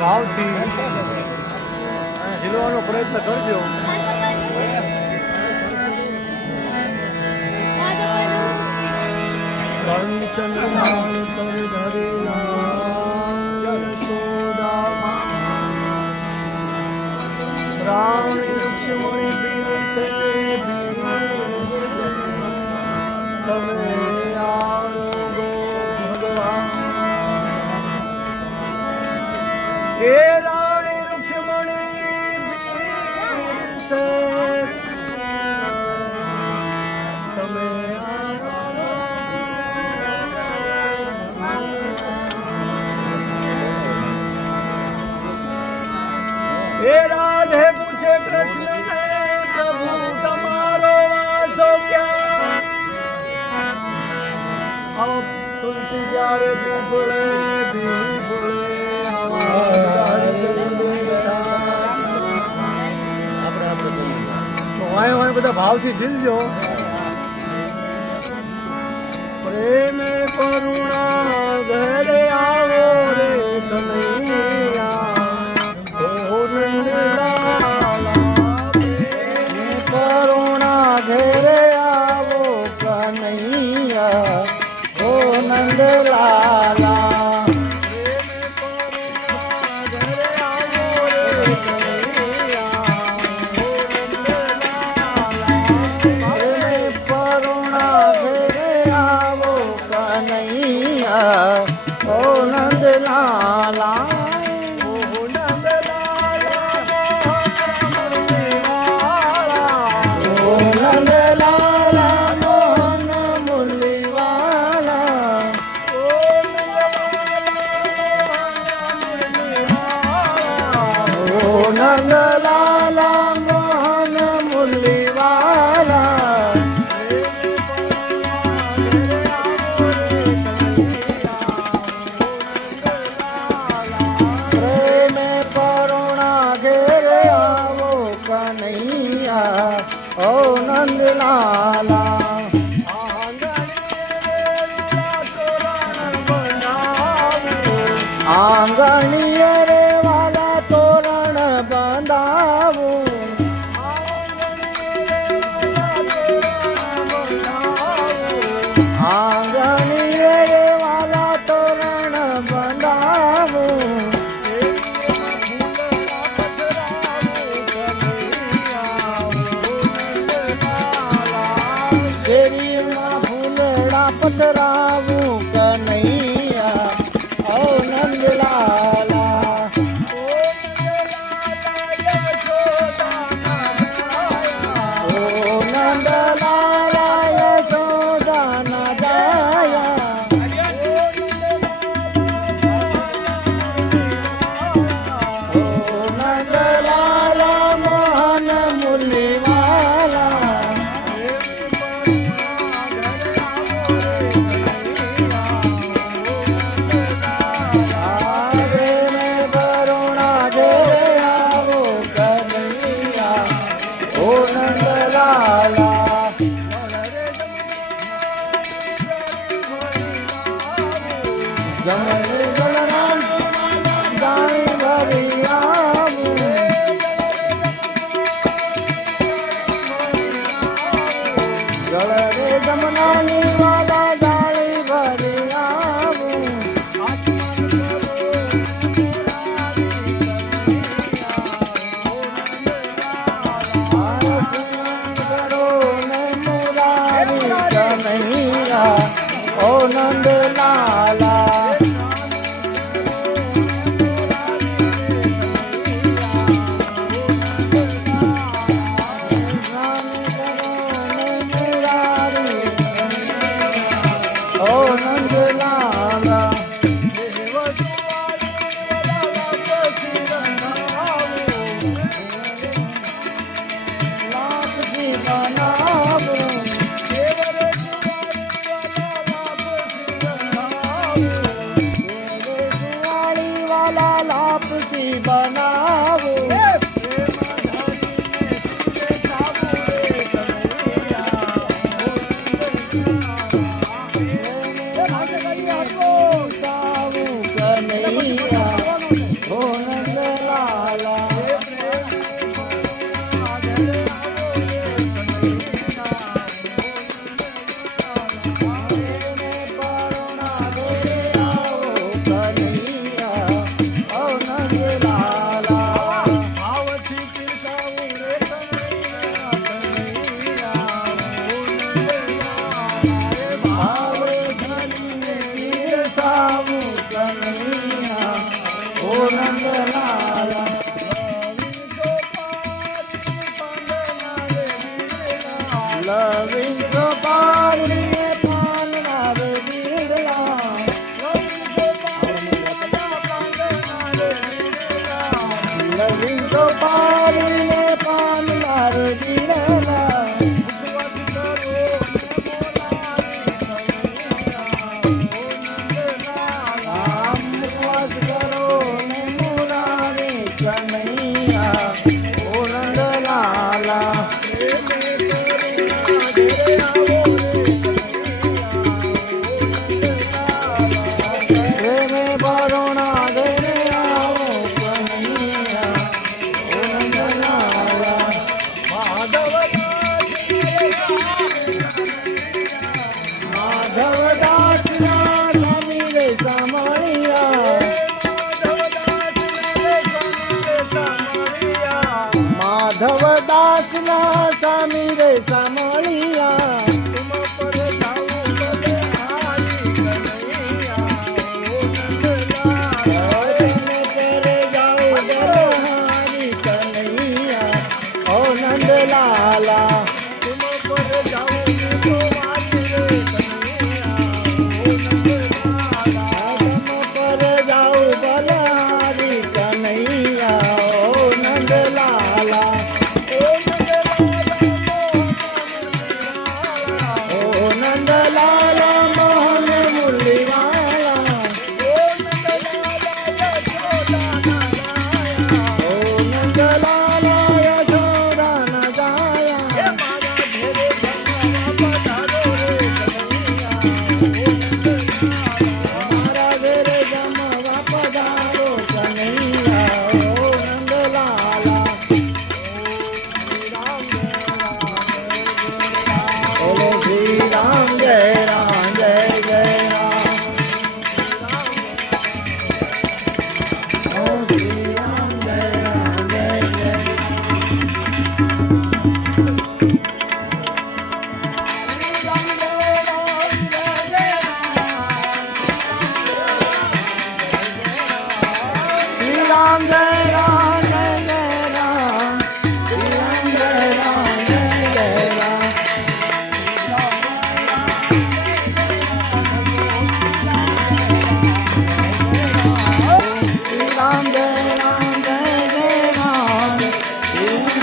ભાવથી જીલવાનો પ્રયત્ન કરજો. કંચન રામ લક્ષ્મણ પીરસે તમે આવો ભગવાન. એ રાણી લક્ષ્મણ પીરસે તમે એ રાધે પૂછે કૃષ્ણ ને પ્રભુ તમારો વાસો ક્યાં? આપ તુલસી જ્યારે પીપળે આપણે બધા ભાવથી ઝીલજો. પ્રેમે કરુણા ઘરે આવો રે કનૈયા. કરુણા ઘેરે આવો કનૈયા ઓ નંદલાલા. કરુણા ઘેરે આવો કનૈયા ઓ નંદલાલા. નંદલાલા મોહન મુરલીવાલા. પ્રેમે કરુણા ઘેરે આવો કનૈયા ઓ નંદલાલા. આંગણીએ રે વાલા તોરણ બંધાવું. આંગણીએ રે વાલા તોરણ બંધાવું. શેરીમાં ફૂલડા પધરાવું કનૈયા ઓ નંદલાલા. લવિંગ સોપારીને પાન માર જીણેલા માધવદાસ ના સ્વામી રે સામળિયા લાલા तुम पर जाऊं तो वाली रे कन्हैया પર જાઉ બલહારી કનૈયા ઓ નંદ લાલા ઓ નંદ લાલા મોહન મુરલીવાલા ઓ નંદ લાલા યશોદા ન જાયા મારા ઘરે જમવા પધારો કનૈયા ઓ નંદ લાલા બોલો શ્રી રામ જય રામ જય જય રામ ઓ શ્રી રામ જય રામ જય જય શ્રી રામ જય રામ જય જય રામ શ્રી રામ જય રામ જય જય રામ શ્રી રામ જય રામ જય જય રામ શ્રી રામ જય રામ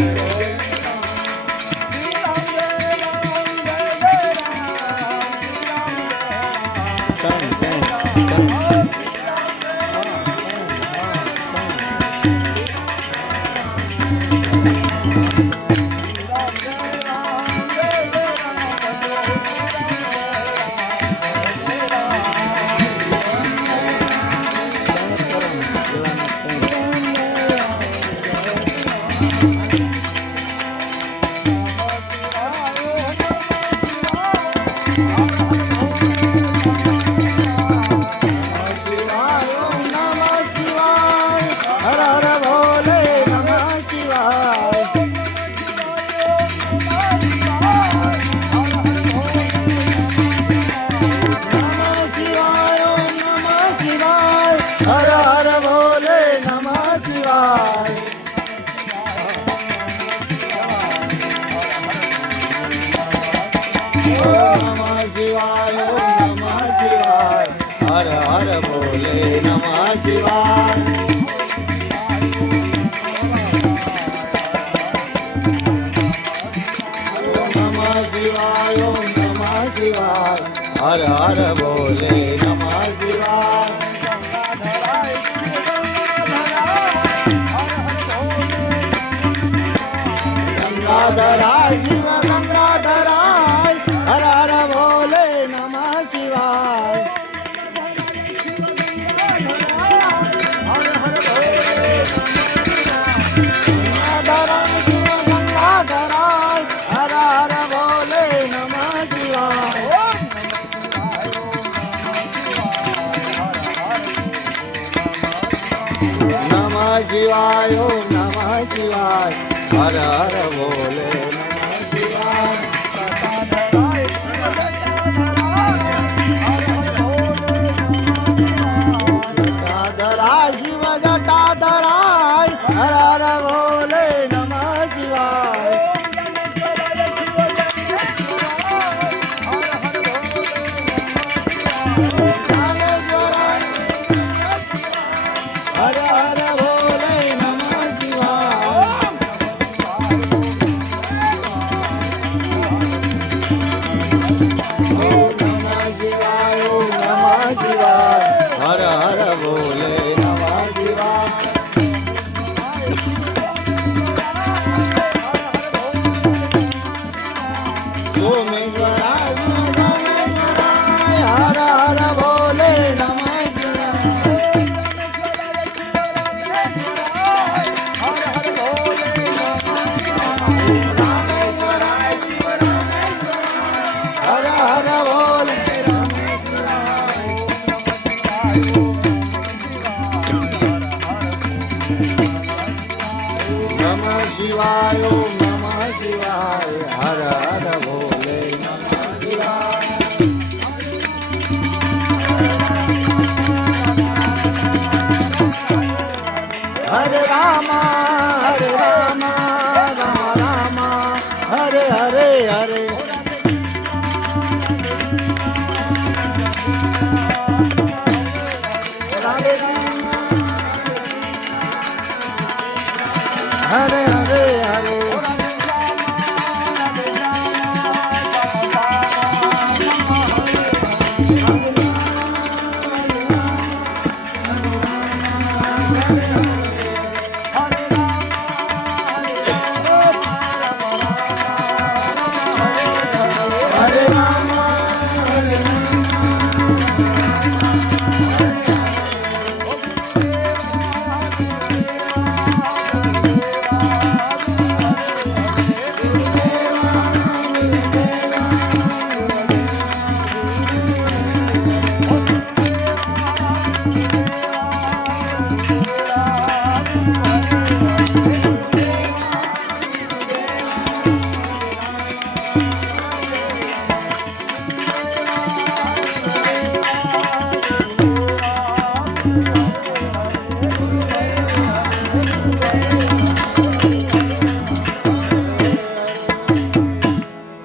જય જય રામ નમઃ શિવાય ઓમ નમઃ શિવાય હર હર બોલે નમઃ શિવાય નમઃ શિવાય ઓમ નમઃ શિવાય હર હર બોલે નમઃ શિવાય ગંગાધરાય શિવ ગંગાધરાય હર હર બોલે નમઃ શિવાય ગંગાધરાય શિવ ગંગાધરાય હર હર બોલે નમઃ શિવાય નમઃ શિવાય ઓમ નમઃ શિવાય હર હર બોલે નમઃ શિવાય જટાધરાય શિવ જટાધરાય હર હર બોલે નમઃ શિવાય હર હર બોલે નમઃ શિવાય ઓમ નમઃ શિવાય ઓમ નમઃ શિવાય હર હર બોલે નમઃ શિવાય સોમેશ્વરાય સોમેશ્વરાય હર હર બોલે નમઃ શિવાય રામેશ્વરાય શિવ રામેશ્વરાય હર હર બોલે નમઃ શિવાય ઓમ નમઃ શિવાય હર હર બોલે નમઃ શિવાય હરે રામ રામ રામ હરે હરે હરે રાધે હરે હરે હરે હરે રામ હરે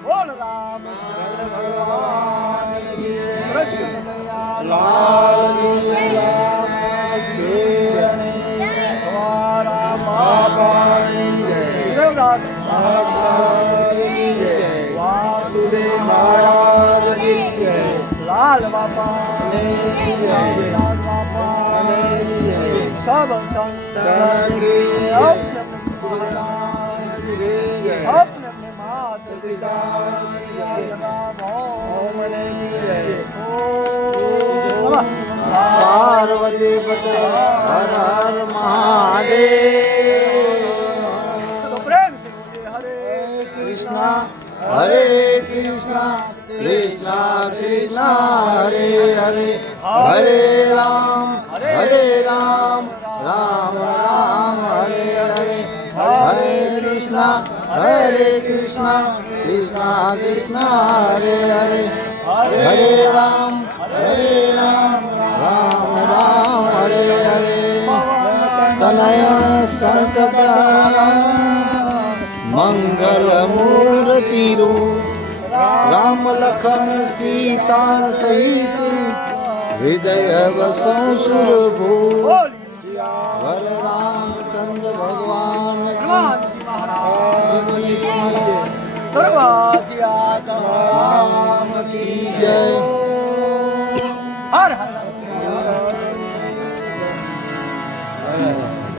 બોલ રામચંદ્ર ભગવાન કી કૃષ્ણ કનૈયા લાલ સવારા બાપાની જય દેવદાસ મહારાજની જય વાસુદેવ મહારાજની જય લાલ બાપા જય રામદાસ બાપા સબ સંત કી अपने अपने જય अपने अपने मात पिता પાર્વતી પતે હર હર મહાદેવ तो प्रेम से बोले हरे કૃષ્ણ હરે કૃષ્ણ કૃષ્ણ કૃષ્ણ હરે હરે હરે રામ રામ રામ હરે હરે હરે કૃષ્ણ કૃષ્ણ કૃષ્ણ હરે હરે હરે રામ રામ રામ હરે હરે તનય સંકટ મંગલ મૂર્તિ રૂપ राम लखन सीता सहित हृदय वसो सुरभू वर रामचंद्र भगवान सर्वसिया राम की जय। हर हर